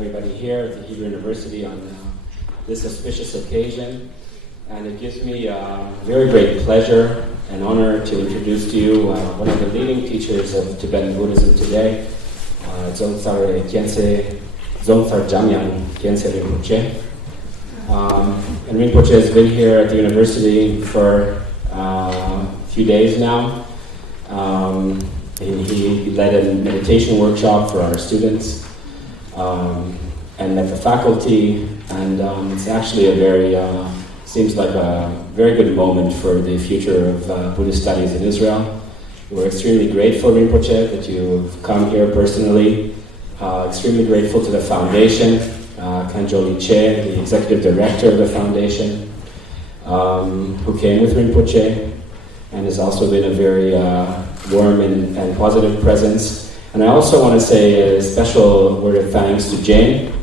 Everybody here at the Hebrew University on this auspicious occasion, and it gives me very great pleasure and honor to introduce to you one of the leading teachers of Tibetan Buddhism today, Dzongtsar Jamyang Gyaltsen Rinpoche. And Rinpoche has been here at the university for a few days now. And he led a meditation workshop for our students. And met the faculty, and it's actually a very, seems like a very good moment for the future of Buddhist studies in Israel. We're extremely grateful, Rinpoche, that you've come here personally. Extremely grateful to the foundation, Kanjoli Che, the executive director of the foundation, who came with Rinpoche, and has also been a very warm and positive presence. And I also want to say a special word of thanks to Jane,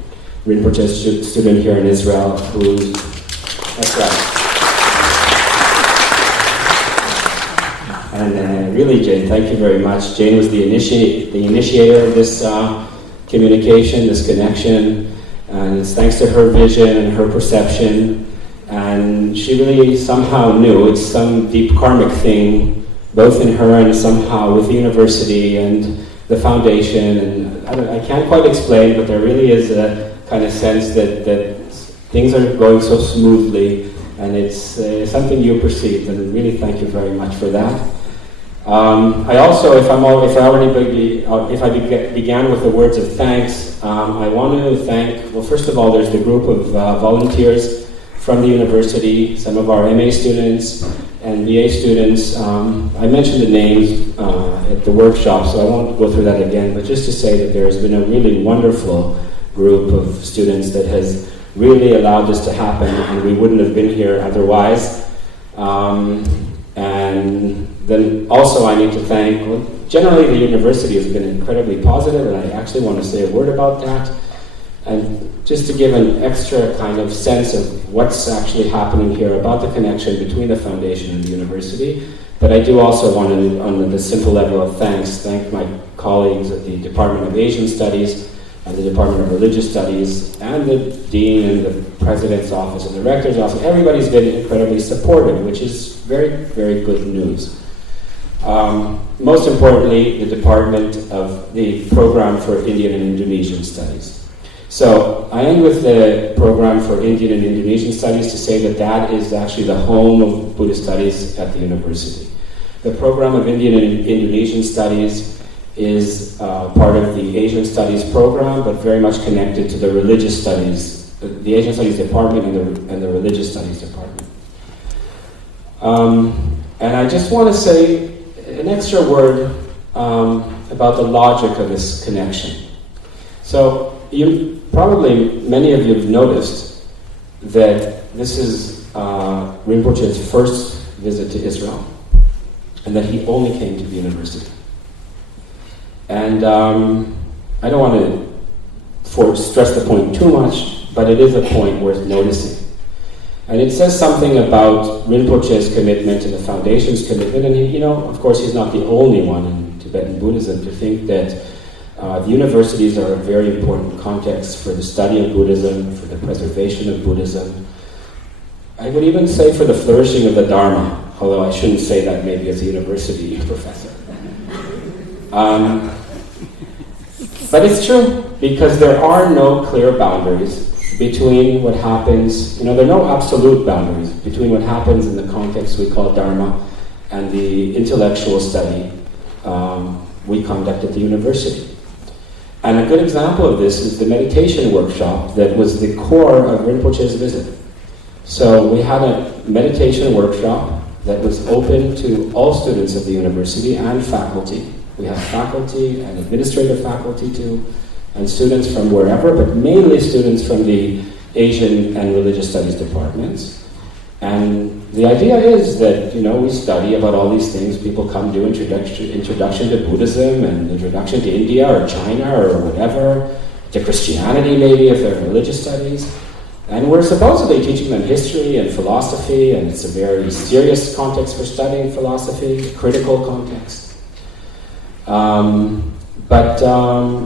Rinpoche's student here in Israel, who's, that's right. And really, Jane, thank you very much. Jane was the initiator of this communication, this connection, and it's thanks to her vision and her perception. And she really somehow knew it's some deep karmic thing, both in her and somehow with the university and the foundation, and I can't quite explain, but there really is a kind of sense that things are going so smoothly, and it's something you perceived, and really thank you very much for that. I also, if I began with the words of thanks, I want to thank, well, first of all, there's the group of volunteers from the university, some of our MA students and BA students. I mentioned the names at the workshop, so I won't go through that again, but just to say that there's been a really wonderful group of students that has really allowed this to happen, and we wouldn't have been here otherwise. And then also I need to thank, well, generally the university has been incredibly positive, and I actually want to say a word about that. And just to give an extra kind of sense of what's actually happening here about the connection between the foundation and the university. But I do also want to, on the simple level of thanks, thank my colleagues at the Department of Asian Studies and the Department of Religious Studies and the Dean and the President's Office and the Rector's Office. Everybody's been incredibly supportive, which is very, very good news. Most importantly, the Department of the Program for Indian and Indonesian Studies. So I end with the Program for Indian and Indonesian Studies to say that that is actually the home of Buddhist studies at the university. The Program of Indian and Indonesian Studies is part of the Asian Studies program, but very much connected to the Religious Studies, the Asian Studies Department and the Religious Studies Department. And I just want to say an extra word about the logic of this connection. So many of you have noticed that this is Rinpoche's first visit to Israel, and that he only came to the university. And I don't want to stress the point too much, but it is a point worth noticing. And it says something about Rinpoche's commitment and the foundation's commitment, and of course he's not the only one in Tibetan Buddhism to think that the universities are a very important context for the study of Buddhism, for the preservation of Buddhism. I would even say for the flourishing of the Dharma, although I shouldn't say that maybe as a university professor. But it's true, because there are no clear boundaries between what happens, there are no absolute boundaries between what happens in the context we call Dharma and the intellectual study we conduct at the university. And a good example of this is the meditation workshop that was the core of Rinpoche's visit. So we had a meditation workshop that was open to all students of the university and faculty. We have faculty and administrative faculty too, and students from wherever, but mainly students from the Asian and Religious Studies departments. And the idea is that, we study about all these things. People come do introduction to Buddhism and introduction to India or China or whatever, to Christianity maybe if they're religious studies. And we're supposedly teaching them history and philosophy, and it's a very serious context for studying philosophy, critical context. But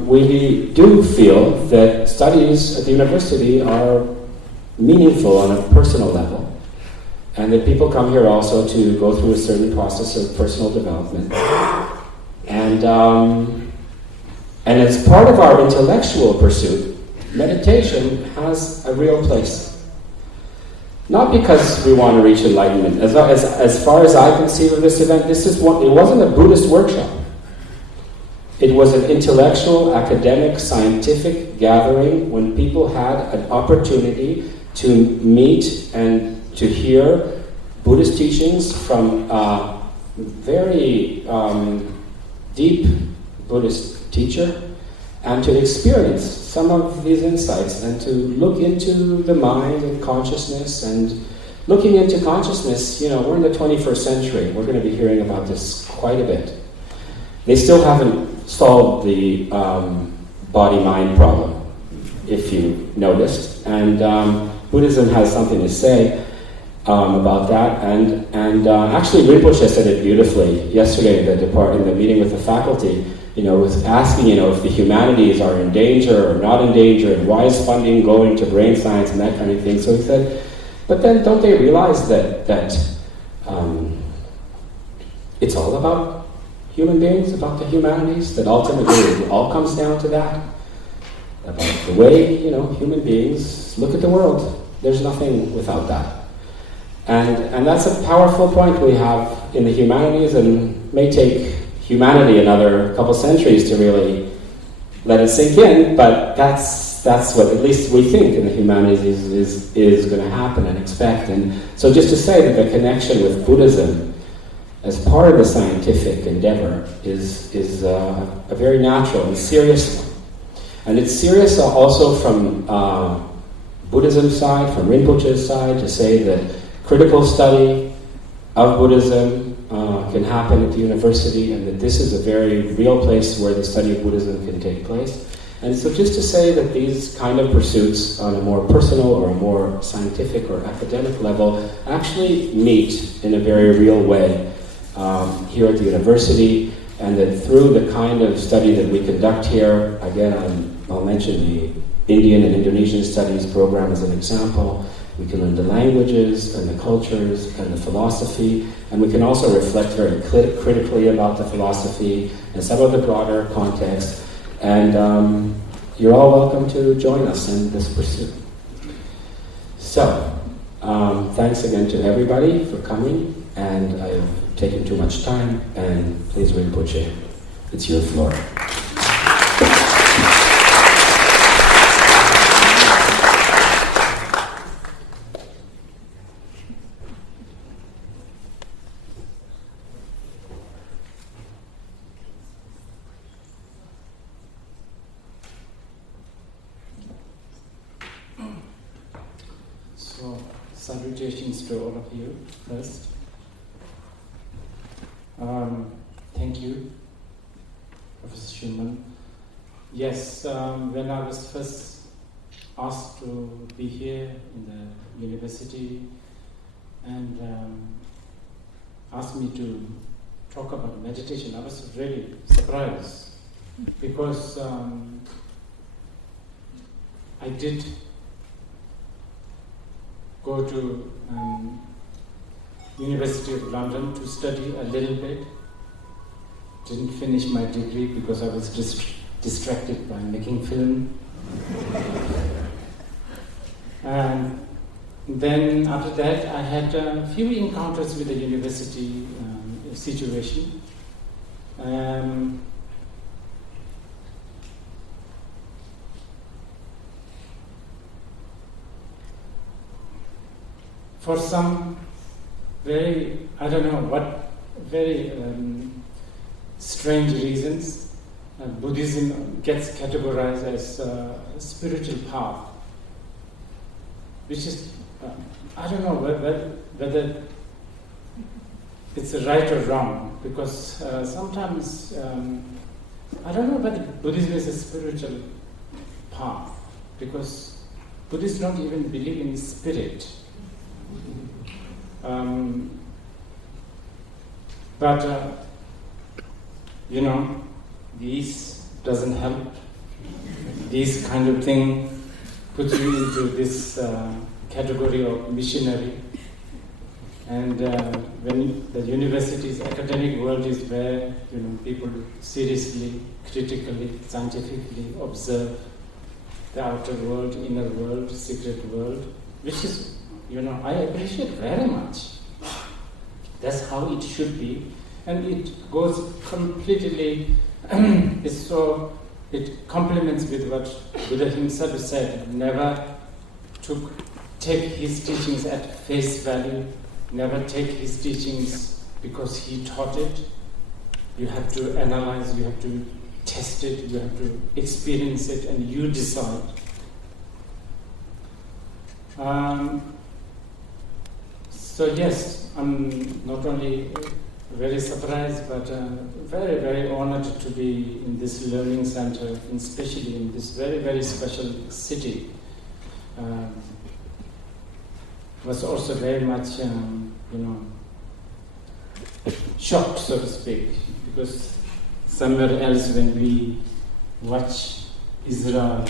we do feel that studies at the university are meaningful on a personal level, and that people come here also to go through a certain process of personal development. And as part of our intellectual pursuit, meditation has a real place. Not because we want to reach enlightenment. As far as I conceive of this event, it wasn't a Buddhist workshop. It was an intellectual, academic, scientific gathering when people had an opportunity to meet and to hear Buddhist teachings from a very deep Buddhist teacher, and to experience some of these insights and to look into the mind and consciousness. And looking into consciousness, we're in the 21st century. We're going to be hearing about this quite a bit. They still haven't solved the body-mind problem, if you noticed. And Buddhism has something to say about that. And actually Rinpoche said it beautifully yesterday in the meeting with the faculty. Was asking, if the humanities are in danger or not in danger, and why is funding going to brain science and that kind of thing. So he said, but then don't they realize that it's all about human beings, about the humanities, that ultimately it all comes down to that, about the way, human beings look at the world. There's nothing without that. And that's a powerful point we have in the humanities, and may take humanity another couple centuries to really let it sink in, but that's what at least we think in the humanities is going to happen and expect. And so just to say that the connection with Buddhism as part of the scientific endeavor is a very natural and serious one. And it's serious also from Buddhism's side, from Rinpoche's side, to say that critical study of Buddhism can happen at the university, and that this is a very real place where the study of Buddhism can take place. And so just to say that these kind of pursuits on a more personal or a more scientific or academic level actually meet in a very real way here at the university, and that through the kind of study that we conduct here, again, I'll mention the Indian and Indonesian studies program as an example. We can learn the languages and the cultures and the philosophy, and we can also reflect very critically about the philosophy and some of the broader context. And you're all welcome to join us in this pursuit. So, thanks again to everybody for coming, and I've taken too much time, and please Rinpoche, it's your floor. Salutations to all of you first. Thank you, Professor Schumann. Yes, when I was first asked to be here in the university and asked me to talk about meditation, I was really surprised, because I did go to University of London to study a little bit. Didn't finish my degree because I was distracted by making film. And then after that I had a few encounters with the university situation. For some very strange reasons, Buddhism gets categorized as a spiritual path, which is, I don't know whether it's right or wrong, because sometimes, I don't know whether Buddhism is a spiritual path, because Buddhists don't even believe in spirit. But these doesn't help. This kind of thing puts you into this category of missionary. And when the university's academic world is where people seriously, critically, scientifically observe the outer world, inner world, secret world, which is, I appreciate very much. That's how it should be. And it goes completely, it complements with what Buddha himself said, never take his teachings at face value, never take his teachings because he taught it. You have to analyze, you have to test it, you have to experience it, and you decide. So yes, I'm not only very surprised, but very, very honored to be in this learning center, and especially in this very, very special city. Was also very much, shocked, so to speak, because somewhere else when we watch Israel,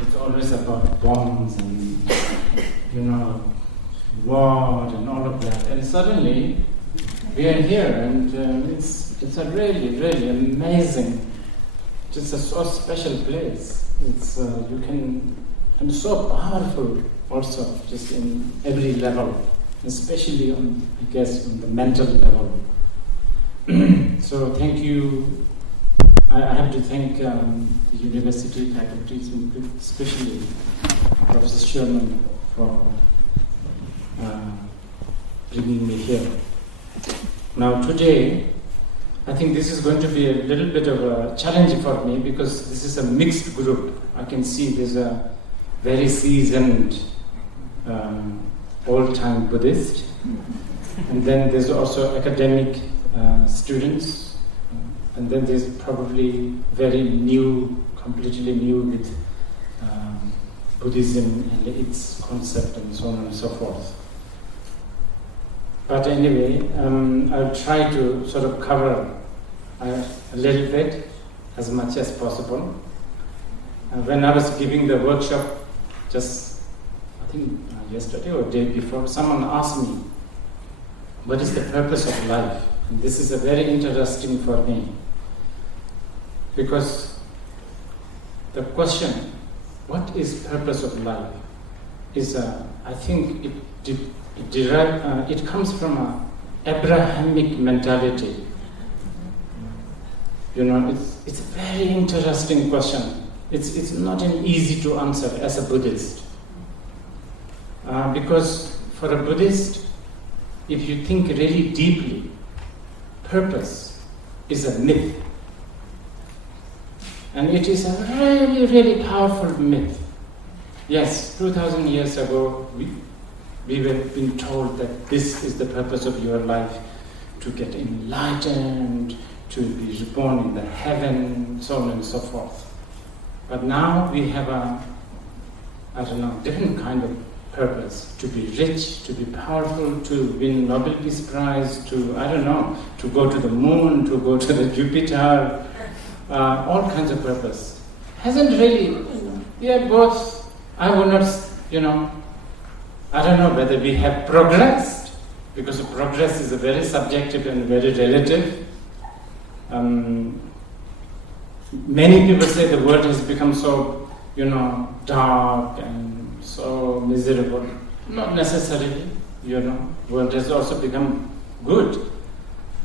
it's always about bombs and, war and all of that. And suddenly, we are here, and it's a really, really amazing, just a so special place. It's and so powerful also, just in every level, especially on the mental level. So thank you. I have to thank the university faculties, especially Professor Sherman, for bringing me here. Now today, I think this is going to be a little bit of a challenge for me because this is a mixed group. I can see there's a very seasoned old-time Buddhist, and then there's also academic students, and then there's probably very new, completely new with Buddhism and its concept and so on and so forth. But anyway, I'll try to sort of cover a little bit, as much as possible. When I was giving the workshop, just I think yesterday or day before, someone asked me, what is the purpose of life? And this is a very interesting for me, because the question, what is purpose of life, is I think it comes from an Abrahamic mentality. It's a very interesting question. It's not an easy to answer as a Buddhist. Because for a Buddhist, if you think really deeply, purpose is a myth. And it is a really, really powerful myth. Yes, 2,000 years ago, we were being told that this is the purpose of your life, to get enlightened, to be reborn in the heaven, so on and so forth. But now we have a different kind of purpose, to be rich, to be powerful, to win Nobel Peace Prize, to go to the moon, to go to the Jupiter, all kinds of purpose. Hasn't really, both, I would not, I don't know whether we have progressed, because progress is a very subjective and very relative. Many people say the world has become so, dark and so miserable. Not necessarily, world has also become good.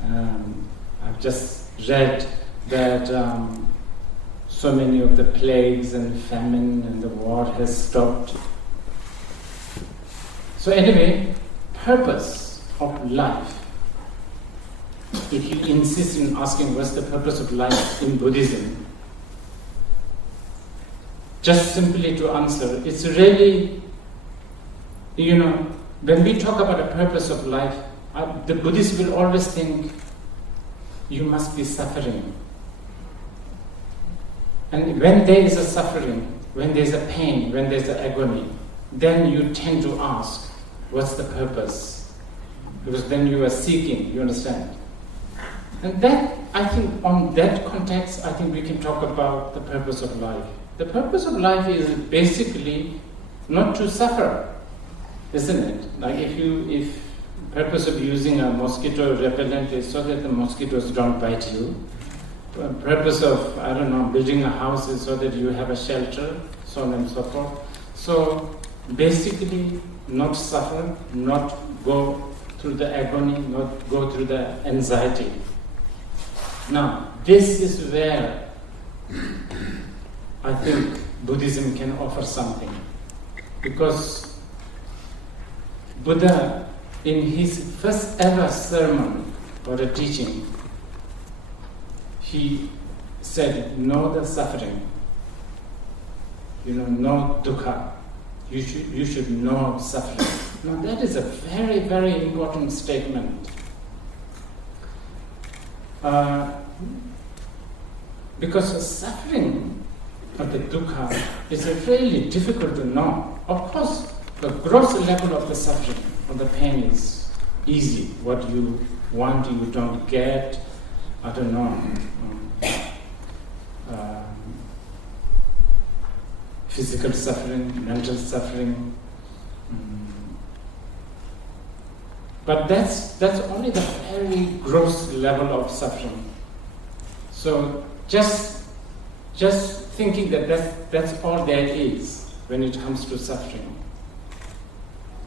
I've just read that so many of the plagues and famine and the war has stopped. So anyway, purpose of life. If you insist in asking what's the purpose of life in Buddhism, just simply to answer, it's really, when we talk about a purpose of life, the Buddhists will always think you must be suffering. And when there is a suffering, when there is a pain, when there is an agony, then you tend to ask, what's the purpose? Because then you are seeking, you understand? And that, I think, on that context, I think we can talk about the purpose of life. The purpose of life is basically not to suffer, isn't it? Like if purpose of using a mosquito repellent is so that the mosquitoes don't bite you. The purpose of, I don't know, building a house is so that you have a shelter, so on and so forth. So basically, not suffer, not go through the agony, not go through the anxiety. Now, this is where I think Buddhism can offer something. Because Buddha, in his first ever sermon or a teaching, he said, know the suffering. No dukkha. You should know suffering. Now that is a very, very important statement. Because the suffering of the dukkha is really difficult to know. Of course, the gross level of the suffering or the pain is easy. What you want, you don't get. I don't know. Physical suffering, mental suffering. But that's only the very gross level of suffering. So just thinking that that's all there is when it comes to suffering,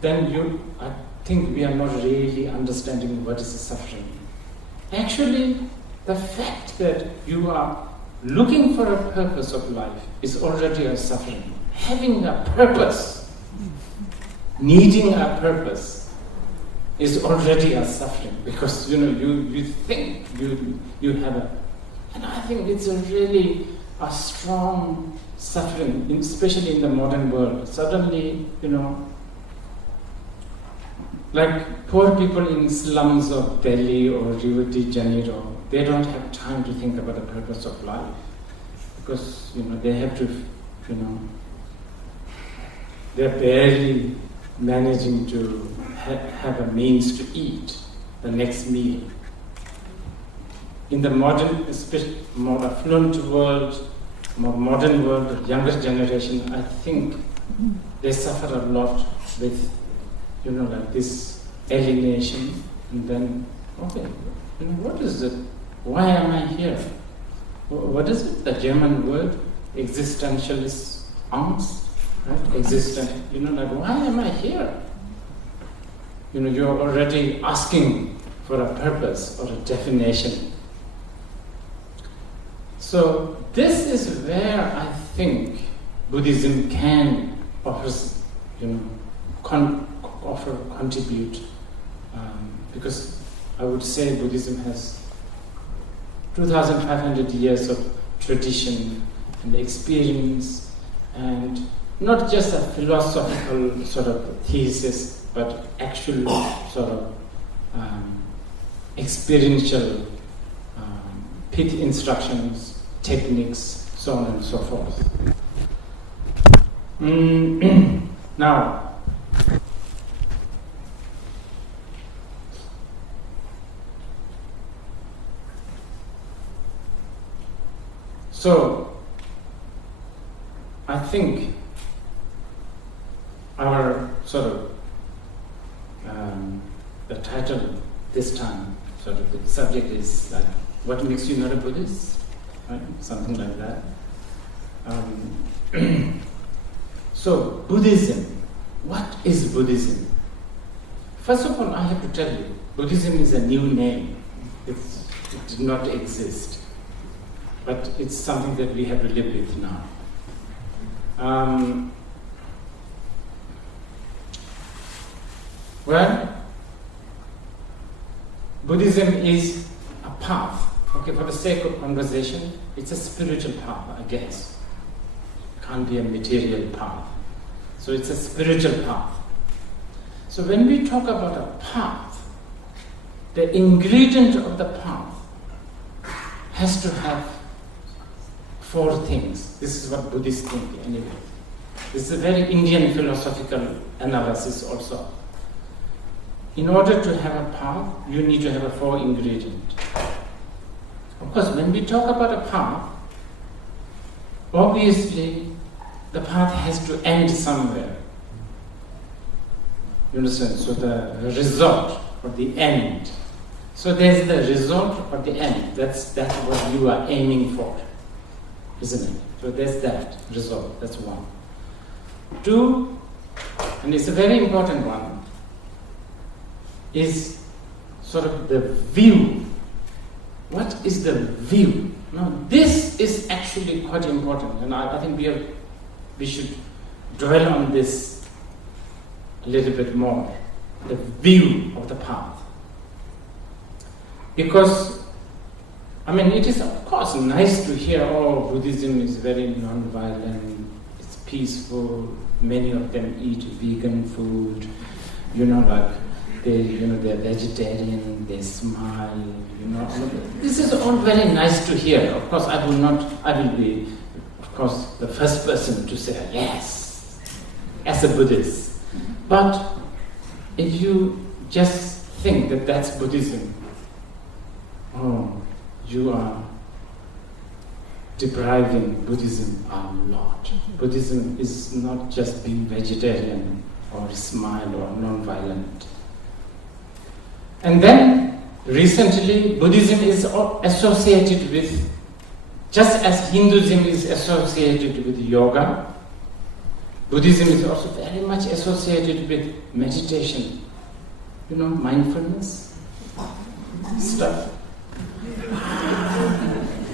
then I think we are not really understanding what is the suffering. Actually, the fact that you are looking for a purpose of life is already a suffering. Having a purpose, needing a purpose, is already a suffering, because you think you have a, and I think it's a really a strong suffering, especially in the modern world. Suddenly, like poor people in slums of Delhi or Rio de Janeiro, they don't have time to think about the purpose of life, because they have to, they're barely managing to have a means to eat the next meal. In the modern, especially more affluent world, more modern world, the younger generation, I think they suffer a lot with, like this alienation, and then, okay, what is it? Why am I here? What is it? The German word, existentialist angst, right? Like, why am I here? You're already asking for a purpose or a definition. So this is where I think Buddhism can contribute, because I would say Buddhism has 2,500 years of tradition and experience, and not just a philosophical sort of thesis, but actual sort of experiential pit instructions, techniques, so on and so forth. Now, so I think our sort of the title this time, sort of the subject is like, what makes you not a Buddhist? Right? Something like that. So, Buddhism. What is Buddhism? First of all, I have to tell you, Buddhism is a new name. It did not exist. But it's something that we have to live with now. Well, Buddhism is a path. Okay, for the sake of conversation, it's a spiritual path, I guess. It can't be a material path. So it's a spiritual path. So when we talk about a path, the ingredient of the path has to have 4 things. This is what Buddhists think anyway. This is a very Indian philosophical analysis also. In order to have a path, you need to have a 4 ingredients. Of course, when we talk about a path, obviously the path has to end somewhere. You understand? So the result or the end. So there's the result or the end. That's what you are aiming for, isn't it? So there's that result. That's one. Two, and it's a very important one, is sort of the view. What is the view? Now, this is actually quite important, and I think we should dwell on this a little bit more. The view of the path. Because, I mean, it is of course nice to hear, oh, Buddhism is very non-violent, it's peaceful, many of them eat vegan food, like they're vegetarian, they smile, This is all very nice to hear. Of course, I will be, of course, the first person to say, yes, as a Buddhist. But if you just think that that's Buddhism, oh, you are depriving Buddhism a lot. Buddhism is not just being vegetarian or smile or non-violent. And then, recently, Buddhism is associated with, just as Hinduism is associated with yoga, Buddhism is also very much associated with meditation. Mindfulness stuff.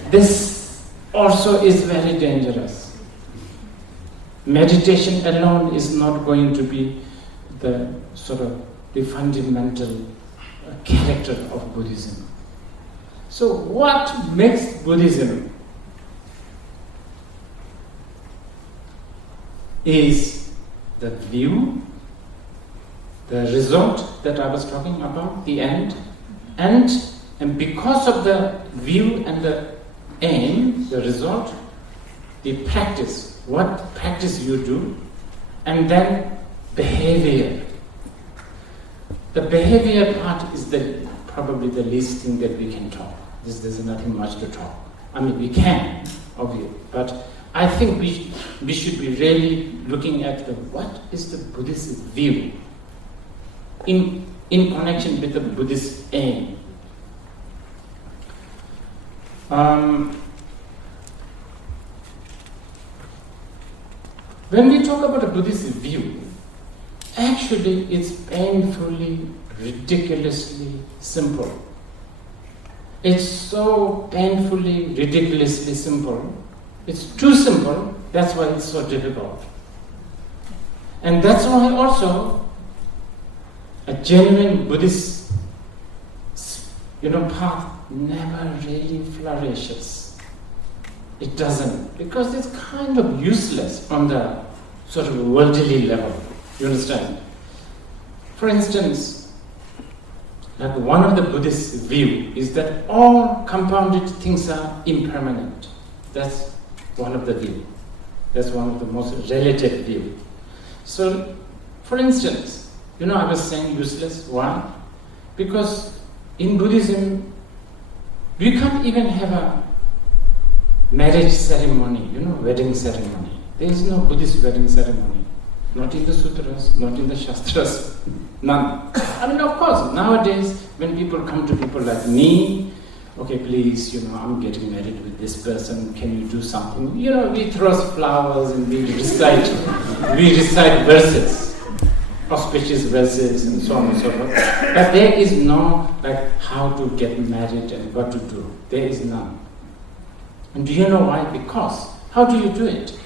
This also is very dangerous. Meditation alone is not going to be the fundamental character of Buddhism. So what makes Buddhism is the view, the result that I was talking about, the end, and because of the view and the aim, the result, the practice, what practice you do, and then behavior. The behavior part is probably the least thing that we can talk. There's nothing much to talk. I mean, we can, obviously, but I think we should be really looking at what is the Buddhist view in connection with the Buddhist aim. When we talk about a Buddhist view, actually it's painfully, ridiculously simple. It's so painfully, ridiculously simple. It's too simple, that's why it's so difficult. And that's why also a genuine Buddhist path never really flourishes. It doesn't, because it's kind of useless on the sort of worldly level. You understand? For instance, like one of the Buddhist view is that all compounded things are impermanent. That's one of the view. That's one of the most relative view. So, for instance, I was saying useless. Why? Because in Buddhism, we can't even have a marriage ceremony, wedding ceremony. There is no Buddhist wedding ceremony. Not in the sutras, not in the shastras, none. I mean, of course, nowadays, when people come to people like me, okay, please, I'm getting married with this person, can you do something? We throw flowers and we recite verses, auspicious verses and so on and so forth. But there is no, how to get married and what to do. There is none. And do you know why? Because, how do you do it?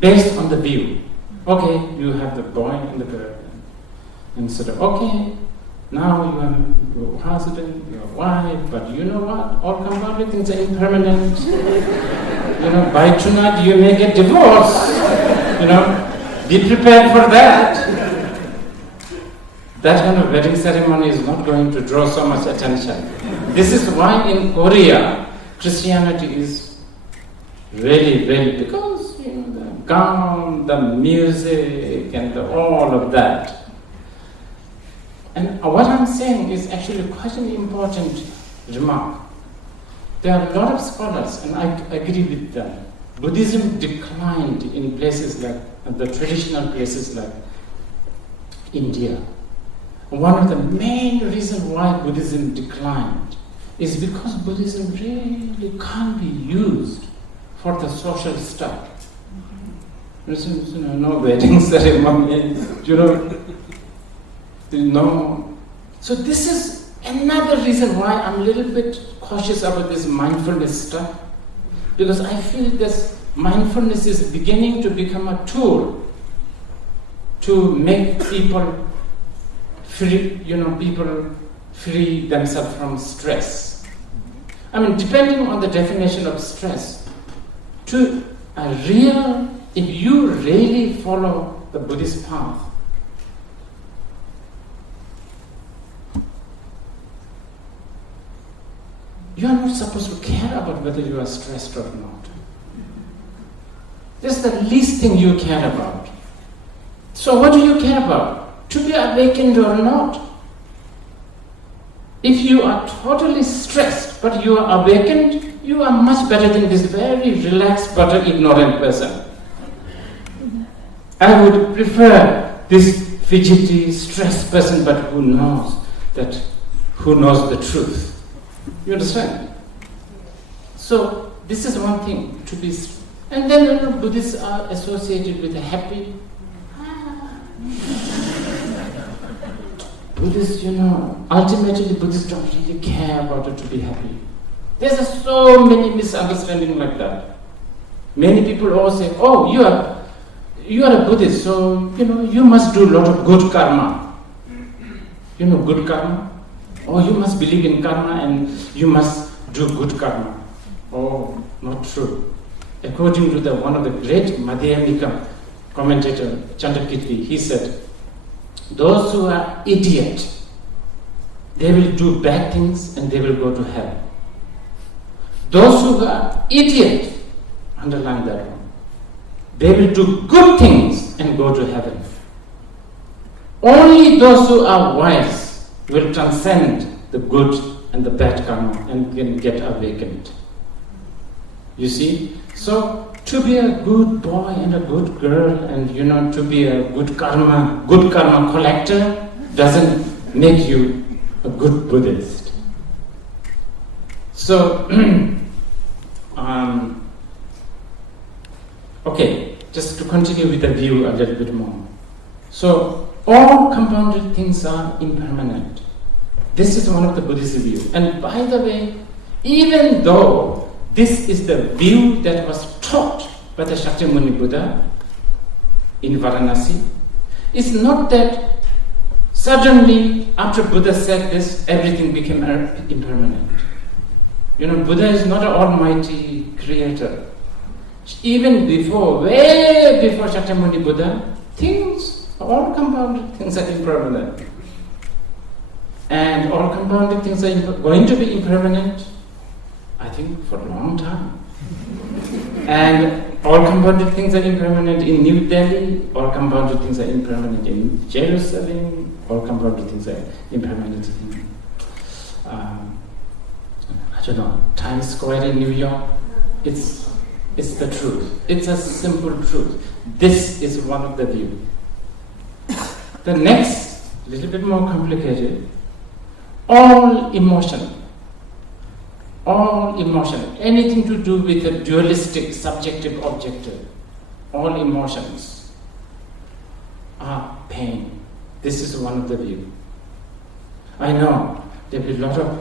Based on the view. Okay, you have the boy and the girl. And sort of, okay, now you have your husband, your wife, but you know what? All compounded things are impermanent. By tonight you may get divorced. Be prepared for that. That kind of wedding ceremony is not going to draw so much attention. This is why in Korea, Christianity is really, really, because the gown, the music, and all of that. And what I'm saying is actually quite an important remark. There are a lot of scholars, and I agree with them. Buddhism declined in places like, the traditional places like India. One of the main reasons why Buddhism declined is because Buddhism really can't be used for the social stuff. No wedding ceremony, no. So this is another reason why I'm a little bit cautious about this mindfulness stuff, because I feel this mindfulness is beginning to become a tool to make people free, people free themselves from stress. I mean, depending on the definition of stress, if you really follow the Buddhist path, you are not supposed to care about whether you are stressed or not. That's the least thing you care about. So what do you care about? To be awakened or not? If you are totally stressed but you are awakened, you are much better than this very relaxed but ignorant person. I would prefer this fidgety, stressed person but who knows the truth. You understand? So this is one thing to be, and then Buddhists are associated with a happy. Buddhists, ultimately Buddhists don't really care about it to be happy. There's so many misunderstandings like that. Many people all say, "Oh, you are a Buddhist, so you must do a lot of good karma." Good karma. Oh, you must believe in karma and you must do good karma. Oh, not true. According to one of the great Madhyamika commentator, Chandrakirti, he said, those who are idiot, they will do bad things and they will go to hell. Those who are idiot, underline that one, they will do good things and go to heaven. Only those who are wise will transcend the good and the bad karma and can get awakened. You see? So, to be a good boy and a good girl and, to be a good karma collector doesn't make you a good Buddhist. So, okay, just to continue with the view a little bit more. So, all compounded things are impermanent. This is one of the Buddhist views. And by the way, even though this is the view that was taught by the Shakyamuni Buddha in Varanasi, it's not that suddenly after Buddha said this, everything became impermanent. Buddha is not an almighty creator. Even way before Shakyamuni Buddha, all compounded things are impermanent. And all compounded things are going to be impermanent, I think, for a long time. And all compounded things are impermanent in New Delhi, all compounded things are impermanent in Jerusalem, all compounded things are impermanent in, Times Square in New York. It's the truth. It's a simple truth. This is one of the views. The next, little bit more complicated, all emotion, anything to do with a dualistic, subjective, objective, all emotions are pain. This is one of the views. I know there will be a lot of,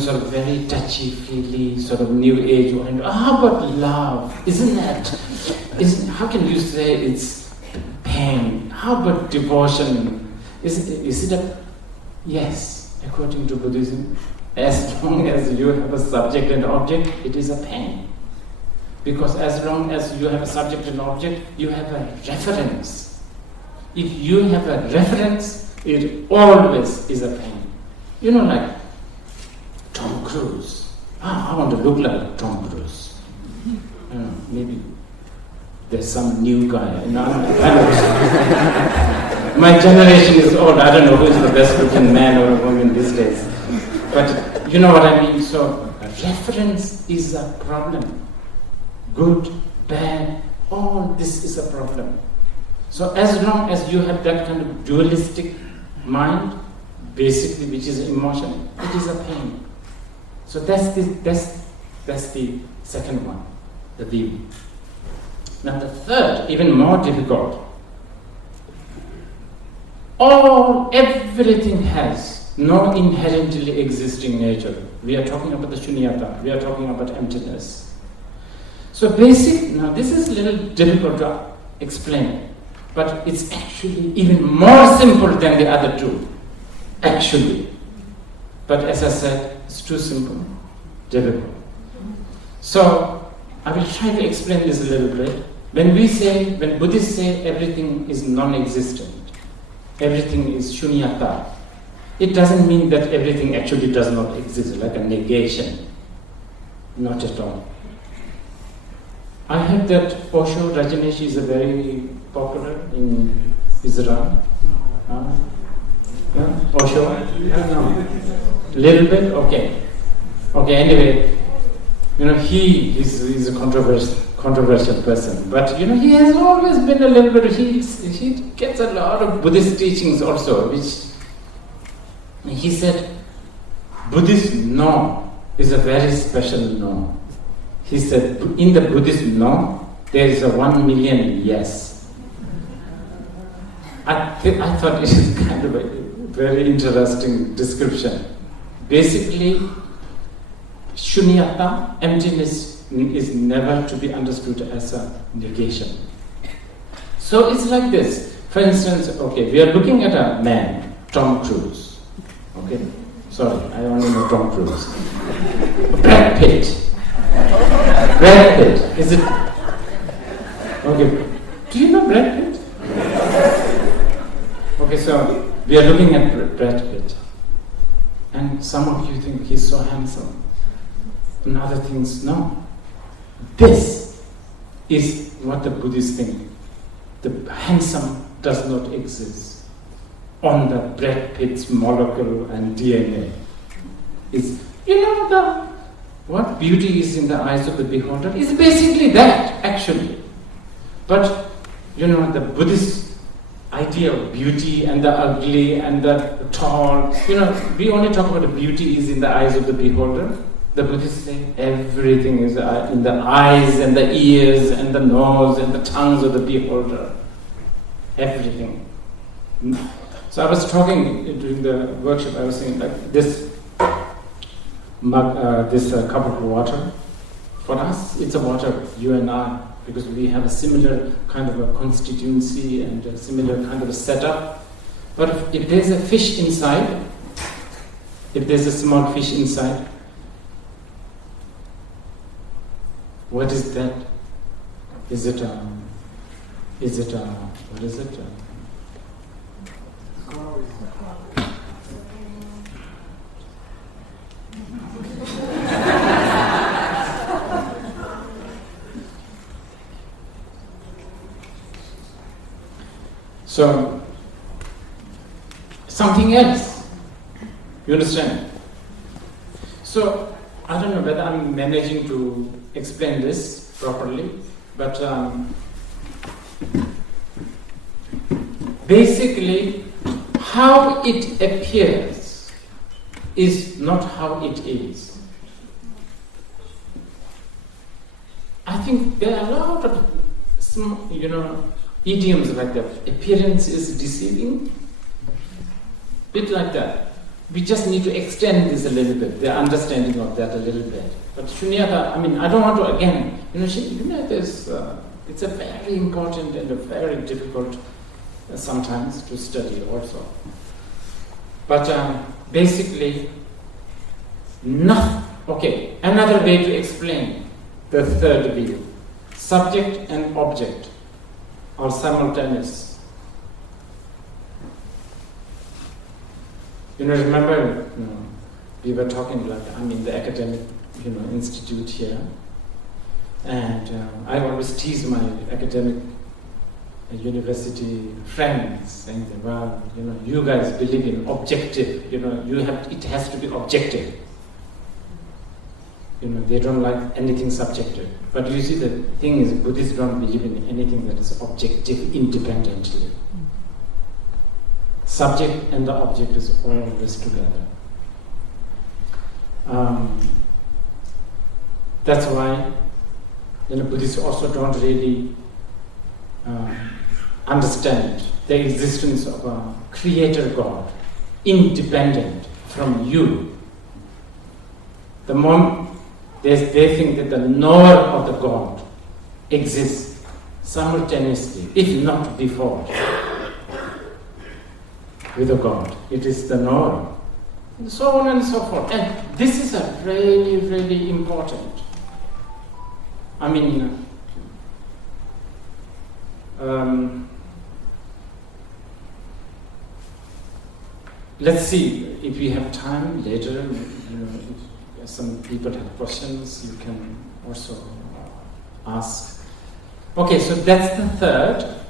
sort of very touchy-feely, sort of new age, how about love? How can you say it's pain? How about devotion? Is it a... Yes, according to Buddhism, as long as you have a subject and object, it is a pain. Because as long as you have a subject and object, you have a reference. If you have a reference, it always is a pain. Like Tom Cruise. I want to look like Tom Cruise. Maybe there's some new guy. My generation is old. I don't know who is the best looking man or woman these days. But you know what I mean? So, a reference difference is a problem. Good, bad, all this is a problem. So as long as you have that kind of dualistic mind, basically, which is emotion, it is a pain. So that's the second one, the view. Now the third, even more difficult. Everything has no inherently existing nature. We are talking about the shunyata, we are talking about emptiness. So now this is a little difficult to explain, but it's actually even more simple than the other two, actually. But as I said, it's too simple, difficult. So I will try to explain this a little bit. When Buddhists say everything is non-existent, everything is shunyata, it doesn't mean that everything actually does not exist, like a negation. Not at all. I heard that Osho Rajneesh is very popular in Israel. Osho? Little bit? Okay. Okay, anyway, he's a controversial person, but he has always been a little bit, he gets a lot of Buddhist teachings also, which he said, Buddhist no is a very special no. He said, in the Buddhist no, there is a 1 million yes. I thought it is kind of a very interesting description. Basically, shunyata, emptiness, is never to be understood as a negation. So it's like this. For instance, we are looking at a man, Tom Cruise. Okay, sorry, I only know Tom Cruise. Brad Pitt. Brad Pitt, is it? Okay, do you know Brad Pitt? Okay, so we are looking at Brad Pitt, and some of you think he's so handsome, and other things, no. This is what the Buddhists think. The handsome does not exist on the Brad Pitt's molecule and DNA. It's, what beauty is in the eyes of the beholder is basically that, actually. But, the Buddhist idea of beauty and the ugly and the tall, we only talk about the beauty is in the eyes of the beholder. The Buddhists say everything is in the eyes and the ears and the nose and the tongues of the beholder. Everything. So I was talking during the workshop, I was saying like this mug, this cup of water, for us it's a water, you and I, because we have a similar kind of a constituency and a similar kind of a setup. But if there's a fish inside, if there's a small fish inside, what is that? What is it? So, something else. You understand? So, I don't know whether I'm managing to explain this properly, but basically, how it appears is not how it is. I think there are a lot of idioms like that. Appearance is deceiving. Bit like that. We just need to extend this a little bit, the understanding of that a little bit. But shunyata, I don't want to again, shunyata is, it's a very important and a very difficult sometimes to study also. But basically, another way to explain the third view. Subject and object are simultaneous. Remember, we were talking the academic, institute here, and I always tease my academic university friends, saying that, well, you guys believe in objective, it has to be objective. They don't like anything subjective. But you see, the thing is, Buddhists don't believe in anything that is objective independently. Subject and the object is always together. That's why Buddhists also don't really understand the existence of a creator God, independent from you. The moment they think that the knower of the God exists simultaneously, if not before, with the God. It is the knower. And so on and so forth. And this is a really, really important. I mean, let's see if we have time later. If some people have questions, you can also ask. Okay, so that's the third.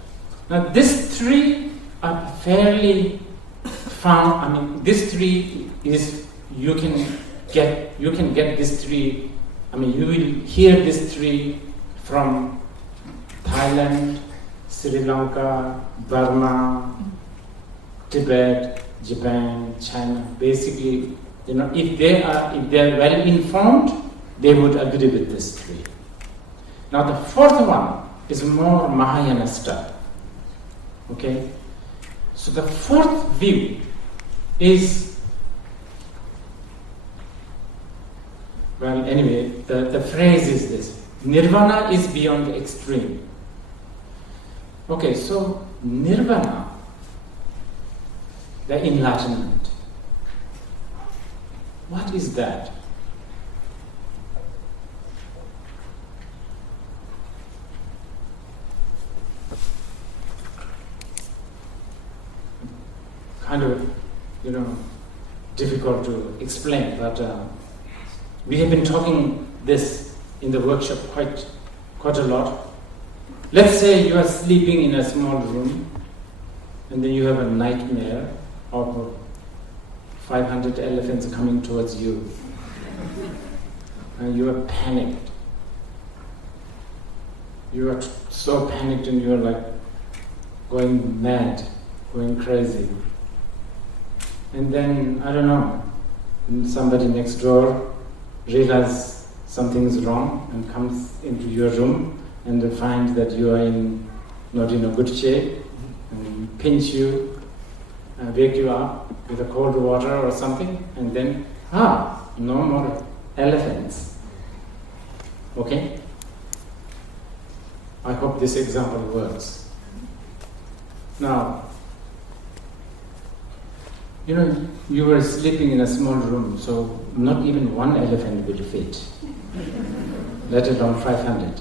Now, these three are fairly found. I mean, these three is you can get these three. I mean, you will hear these three from Thailand, Sri Lanka, Burma, Tibet, Japan, China. Basically, if they are well informed, they would agree with these three. Now, the fourth one is more Mahayana style. Okay, so the fourth view is. Well, anyway, the phrase is this: Nirvana is beyond the extreme. Okay, so Nirvana, the enlightenment. What is that? Kind of, difficult to explain, but we have been talking this in the workshop quite a lot. Let's say you are sleeping in a small room, and then you have a nightmare of 500 elephants coming towards you, and you are panicked. You are so panicked, and you are like going mad, going crazy. And then, I don't know, somebody next door realizes something is wrong and comes into your room and they find that you are not in a good shape, and pinch you, wake you up with a cold water or something, and then, no more elephants. Okay? I hope this example works. Now, you were sleeping in a small room, so not even one elephant will fit, let alone 500.